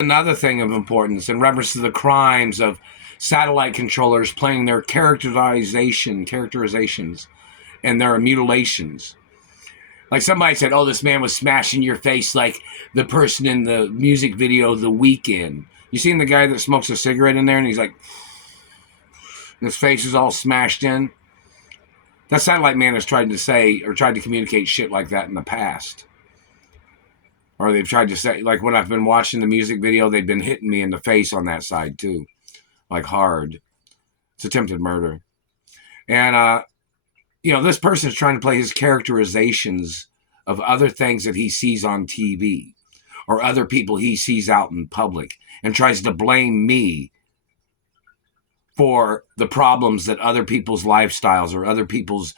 Another thing of importance in reference to the crimes of satellite controllers playing their characterizations and their mutilations. Like somebody said, oh, this man was smashing your face like the person in the music video The Weeknd. You seen the guy that smokes a cigarette in there and he's like, his face is all smashed in? That satellite man has tried to say or tried to communicate shit like that in the past. Or they've tried to say, like when I've been watching the music video, they've been hitting me in the face on that side too. Like hard. It's attempted murder. And, this person is trying to play his characterizations of other things that he sees on TV or other people he sees out in public and tries to blame me for the problems that other people's lifestyles or other people's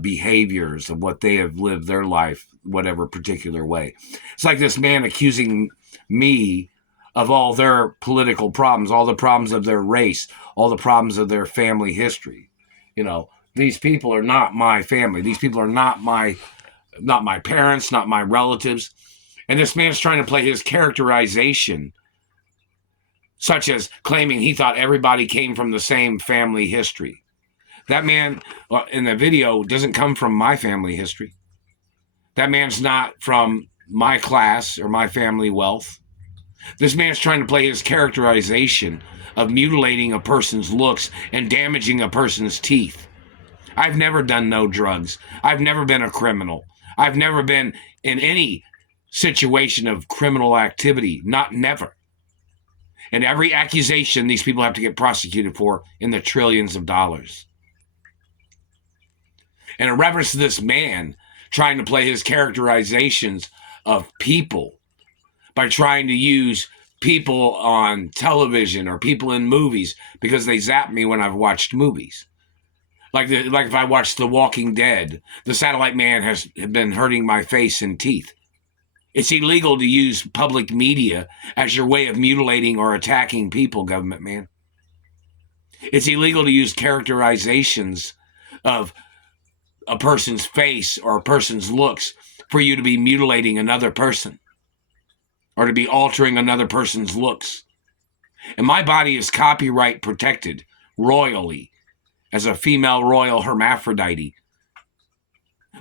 behaviors of what they have lived their life, whatever particular way. It's like this man accusing me of all their political problems, all the problems of their race, all the problems of their family history. These people are not my family. These people are not my parents, not my relatives. And this man's trying to play his characterization, such as claiming he thought everybody came from the same family history. That man in the video doesn't come from my family history. That man's not from my class or my family wealth. This man's trying to play his characterization of mutilating a person's looks and damaging a person's teeth. I've never done no drugs. I've never been a criminal. I've never been in any situation of criminal activity. Never. And every accusation these people have to get prosecuted for in the trillions of dollars. And in reference to this man trying to play his characterizations of people by trying to use people on television or people in movies because they zap me when I've watched movies. Like if I watched The Walking Dead, the satellite man has been hurting my face and teeth. It's illegal to use public media as your way of mutilating or attacking people, government man. It's illegal to use characterizations of a person's face or a person's looks for you to be mutilating another person or to be altering another person's looks. And my body is copyright protected royally as a female royal hermaphrodite.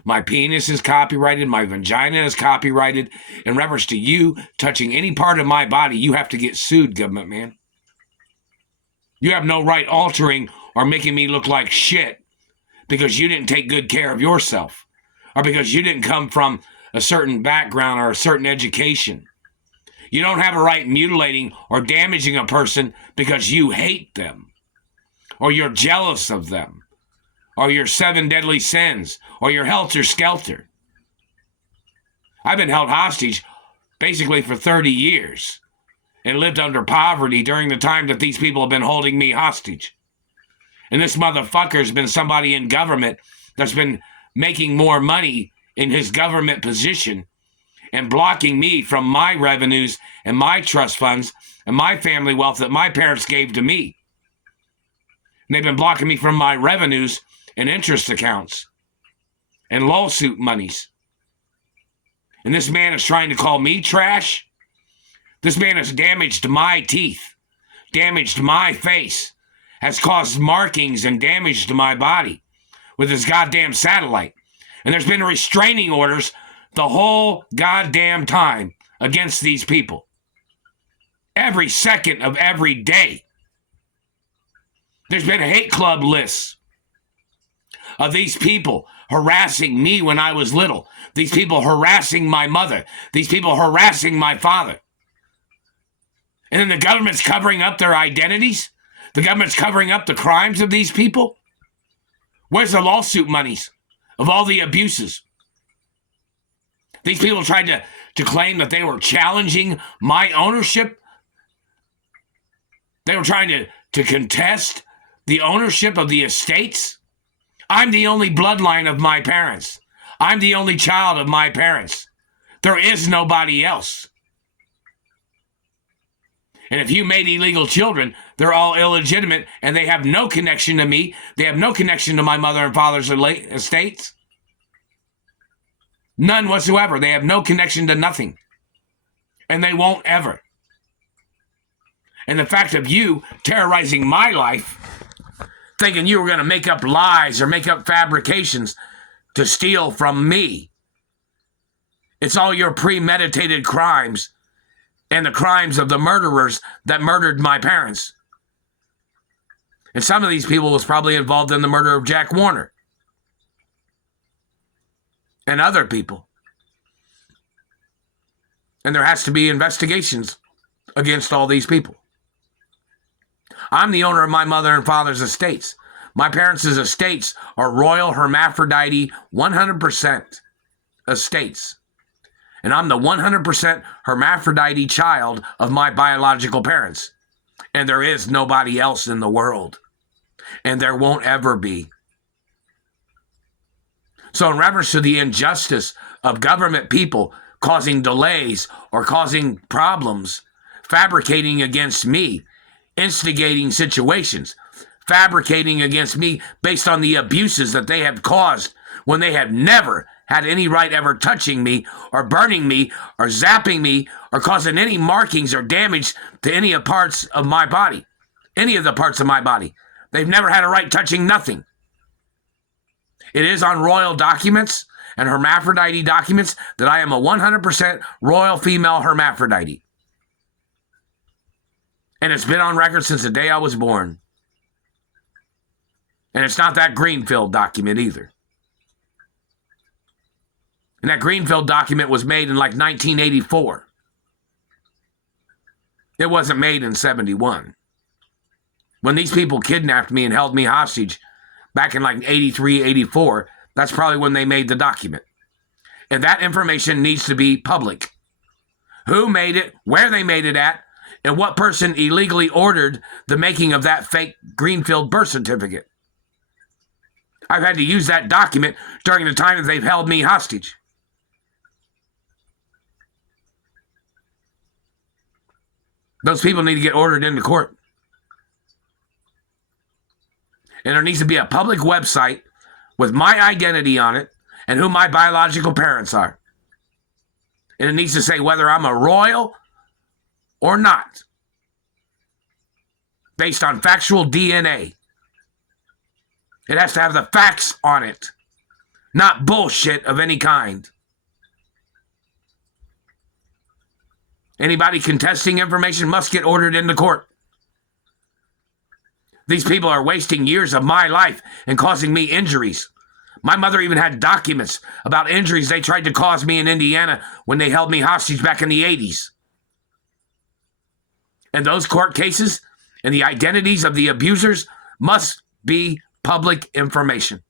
My penis is copyrighted. My vagina is copyrighted. In reference to you touching any part of my body, you have to get sued, government man. You have no right altering or making me look like shit because you didn't take good care of yourself or because you didn't come from a certain background or a certain education. You don't have a right mutilating or damaging a person because you hate them or you're jealous of them or your 7 deadly sins or your helter-skelter. I've been held hostage basically for 30 years and lived under poverty during the time that these people have been holding me hostage. And this motherfucker's been somebody in government that's been making more money in his government position and blocking me from my revenues and my trust funds and my family wealth that my parents gave to me. And they've been blocking me from my revenues and interest accounts and lawsuit monies. And this man is trying to call me trash. This man has damaged my teeth, damaged my face, has caused markings and damage to my body with his goddamn satellite. And there's been restraining orders the whole goddamn time against these people. Every second of every day. There's been hate club lists of these people harassing me when I was little. These people harassing my mother. These people harassing my father. And then the government's covering up their identities? The government's covering up the crimes of these people? Where's the lawsuit monies of all the abuses? These people tried to claim that they were challenging my ownership. They were trying to contest the ownership of the estates. I'm the only bloodline of my parents. I'm the only child of my parents. There is nobody else. And if you made illegal children, they're all illegitimate and they have no connection to me. They have no connection to my mother and father's estates. None whatsoever. They have no connection to nothing. And they won't ever. And the fact of you terrorizing my life, thinking you were going to make up lies or make up fabrications to steal from me. It's all your premeditated crimes and the crimes of the murderers that murdered my parents. And some of these people was probably involved in the murder of Jack Warner and other people. And there has to be investigations against all these people. I'm the owner of my mother and father's estates. My parents' estates are royal hermaphrodite 100% estates. And I'm the 100% hermaphrodite child of my biological parents. And there is nobody else in the world. And there won't ever be. So in reference to the injustice of government people causing delays or causing problems, fabricating against me, instigating situations, fabricating against me based on the abuses that they have caused when they have never had any right ever touching me or burning me or zapping me or causing any markings or damage to any of parts of my body, any of the parts of my body. They've never had a right touching nothing. It is on royal documents and hermaphrodite documents that I am a 100% royal female hermaphrodite. And it's been on record since the day I was born. And it's not that Greenfield document either. And that Greenfield document was made in like 1984. It wasn't made in 71. When these people kidnapped me and held me hostage back in like 83, 84, that's probably when they made the document. And that information needs to be public. Who made it, where they made it at, and what person illegally ordered the making of that fake Greenfield birth certificate. I've had to use that document during the time that they've held me hostage. Those people need to get ordered into court. And there needs to be a public website with my identity on it and who my biological parents are. And it needs to say whether I'm a royal or not, based on factual DNA. It has to have the facts on it, not bullshit of any kind. Anybody contesting information must get ordered into court. These people are wasting years of my life and causing me injuries. My mother even had documents about injuries they tried to cause me in Indiana when they held me hostage back in the 80s. And those court cases and the identities of the abusers must be public information.